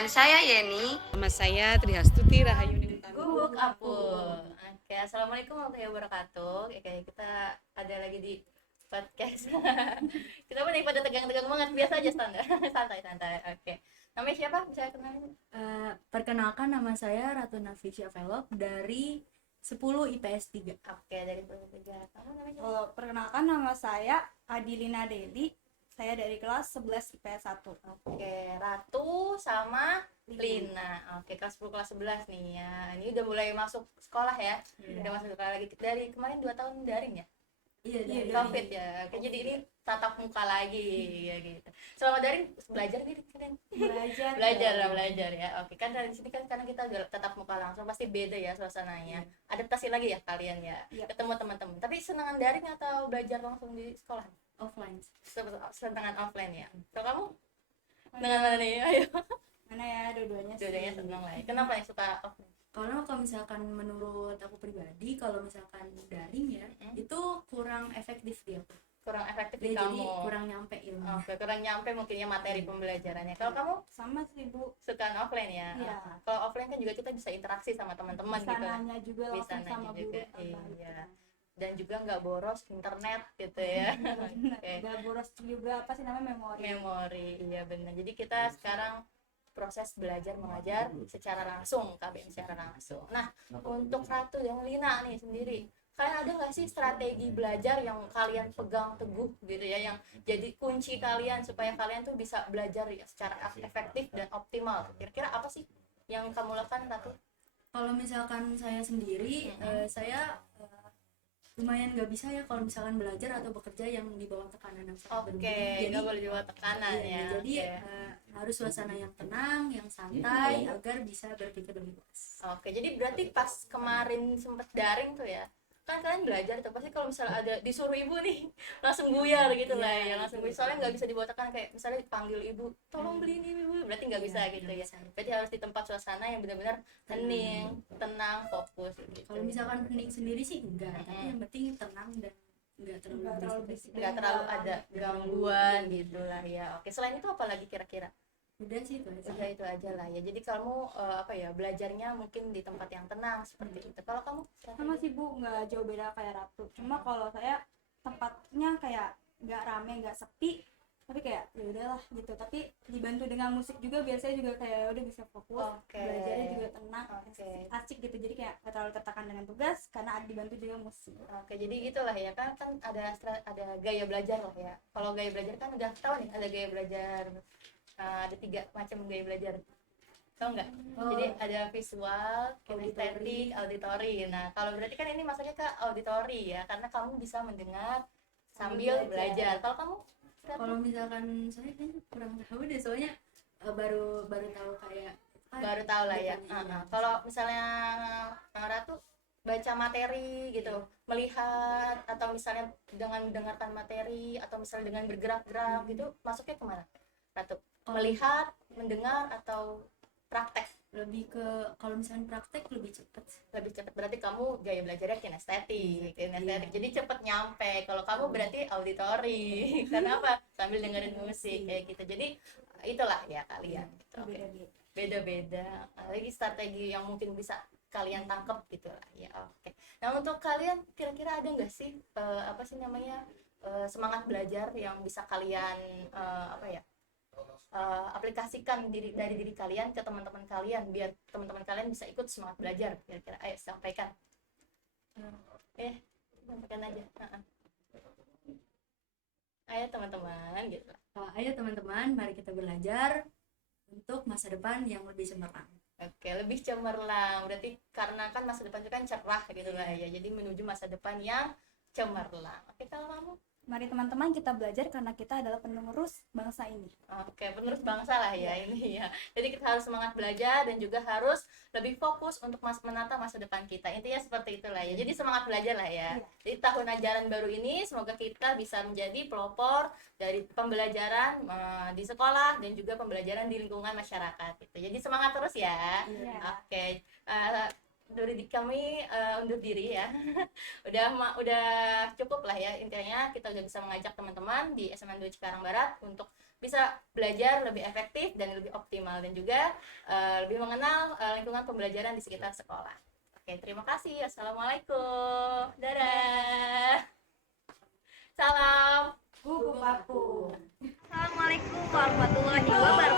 Dan saya Yeni. Nama saya Trihastuti Rahayuni Utami. Guguk Apul. Oke, assalamualaikum warahmatullahi wabarakatuh. Oke, kita ada lagi di podcast. Kita pun daripada tegang-tegang banget, biasa aja standar, santai-santai. Oke, namanya siapa? Bisa kenalin? Perkenalkan, nama saya Ratu Nafisya Velop dari 10 IPS 3. Oke, dari Purwokerto. Kamu namanya siapa? Halo, perkenalkan nama saya Adilina Deli. Saya dari kelas 11 IPS 1. Oke, Ratu sama Lina. Oke, kelas 10 kelas 11 nih ya. Ini udah mulai masuk sekolah ya. Udah masuk sekolah lagi. Dari kemarin 2 tahun daring ya? Iya, Iya, dari Covid ya. Oke, jadi ini tatap muka lagi ya gitu. Selama daring belajar nih kalian. Belajar ya. Oke, kan dari sini kan karena kita udah tatap muka langsung pasti beda ya suasananya. Adaptasi lagi ya kalian ya. Iya. Ketemu teman-teman. Tapi senangan daring atau belajar langsung di sekolah? offline. Senangan offline ya. Kalau kamu dengan mana nih? Ayo. Mana ya, dua-duanya sih. Dua-duanya senang lah. Ya. Kenapa nih suka offline? Kalau misalkan menurut aku pribadi, kalau misalkan daring ya, itu kurang efektif dia. Kurang efektif di Jadi kamu. kurang nyampe ilmu. Oke, kurang nyampe mungkinnya materi pembelajarannya. Kalau kamu Sama sih, Bu. suka offline ya? Iya. Kalau offline kan juga kita bisa interaksi sama teman-teman Bisa gitu. nanya juga Bisa langsung nanya sama juga, guru. iya. Dan juga nggak boros internet gitu ya. Oke. Gak boros juga, apa sih namanya, memori. Memori, iya benar. Jadi kita sekarang proses belajar mengajar secara langsung, KBM secara langsung. Nah, untuk Ratu dan Lina nih sendiri, kalian ada nggak sih strategi belajar yang kalian pegang teguh gitu ya, yang jadi kunci kalian supaya kalian tuh bisa belajar ya secara efektif dan optimal? Kira-kira apa sih yang kamu lakukan, Ratu? Kalau misalkan saya sendiri, saya lumayan nggak bisa ya kalau misalkan belajar atau bekerja yang di bawah tekanan yang sangat Oke, berlebihan. nggak boleh dibawa tekanan Iya, ya. jadi Oke. harus suasana yang tenang, yang santai agar bisa berpikir lebih luas. Oke, jadi berarti pas kemarin sempet daring tuh ya, kan kalian belajar tuh pasti kalau misalnya ada disuruh ibu nih langsung buyar gitu lah ya, langsung buyar. Soalnya nggak bisa dibawa tekanan, kayak misalnya dipanggil ibu, tolong beliin ini ibu, berarti nggak bisa Iya, gitu nggak ya. bisa. Berarti harus di tempat suasana yang benar-benar hening, tenang, fokus gitu. Kalau misalkan hening sendiri sih enggak, tapi yang penting tenang dan enggak terlalu Nggak terlalu berisik. nggak terlalu ada gangguan gitu lah ya. Oke, selain itu apa lagi kira-kira? Udah sih itu aja. Udah itu aja lah ya. Jadi kamu apa ya, belajarnya mungkin di tempat yang tenang seperti itu. Kalau kamu Sama sih, Bu, nggak jauh beda kayak Ratu. Cuma kalau saya tempatnya kayak nggak rame, nggak sepi, tapi kayak ya udahlah gitu. Tapi dibantu dengan musik juga, biar saya juga kayak udah bisa fokus, Oke. belajarnya juga tenang, Oke. asik gitu. Jadi kayak nggak terlalu tertekan dengan tugas karena dibantu juga musik. Oke, jadi itulah ya, kan ada gaya belajar lah ya. Kalau gaya belajar kan udah tahu nih, ada gaya belajar, ada 3 macam gaya belajar. Tahu nggak? Jadi ada visual, kinestetik, auditory. Nah, kalau berarti kan ini masuknya ke auditory ya, karena kamu bisa mendengar sambil belajar. Kalau kamu? Kalau misalkan saya kan kurang tahu deh, soalnya baru tahu kayak Baru tahu lah ya. depannya. Kalau misalnya Ratu baca materi gitu, melihat atau misalnya dengan mendengarkan materi atau misalnya dengan bergerak-gerak gitu, masuknya kemana, Ratu? Melihat, mendengar atau praktek? lebih ke, kalau misalkan praktek lebih cepat. Lebih cepat, berarti kamu gaya belajarnya kinestetik. Jadi cepet nyampe. Kalau kamu berarti auditory. Karena apa? Sambil dengerin musik kayak gitu. Jadi itulah ya kalian gitu. Oke. Beda-beda. Beda-beda, lagi strategi yang mungkin bisa kalian tangkep gitu lah ya. Oke, nah untuk kalian kira-kira ada nggak sih apa sih namanya, semangat belajar yang bisa kalian apa ya, aplikasikan dari diri kalian ke teman-teman kalian, biar teman-teman kalian bisa ikut semangat belajar? Kira-kira ayo sampaikan. Sampaikan aja. Ayo teman-teman gitu. Ayo teman-teman, mari kita belajar untuk masa depan yang lebih cemerlang. Oke, lebih cemerlang. Berarti karena kan masa depan itu kan cerah gitu lah ya. Jadi menuju masa depan yang cemerlang. Oke, kalau kamu? Mari teman-teman kita belajar karena kita adalah penerus bangsa ini. Oke, penerus bangsa lah ya ini ya. Jadi kita harus semangat belajar dan juga harus lebih fokus untuk menata masa depan kita. Intinya seperti itulah ya. Jadi semangat belajar lah ya. Jadi tahun ajaran baru ini semoga kita bisa menjadi pelopor dari pembelajaran di sekolah dan juga pembelajaran di lingkungan masyarakat gitu. Jadi semangat terus ya. Iya. Oke. kami undur diri ya. udah cukup lah ya, intinya kita udah bisa mengajak teman-teman di SMN 2 Cikarang Barat untuk bisa belajar lebih efektif dan lebih optimal, dan juga lebih mengenal lingkungan pembelajaran di sekitar sekolah. Oke, terima kasih. Assalamualaikum. Dadah. Salam. Kupu papu. Assalamualaikum warahmatullahi wabarakatuh.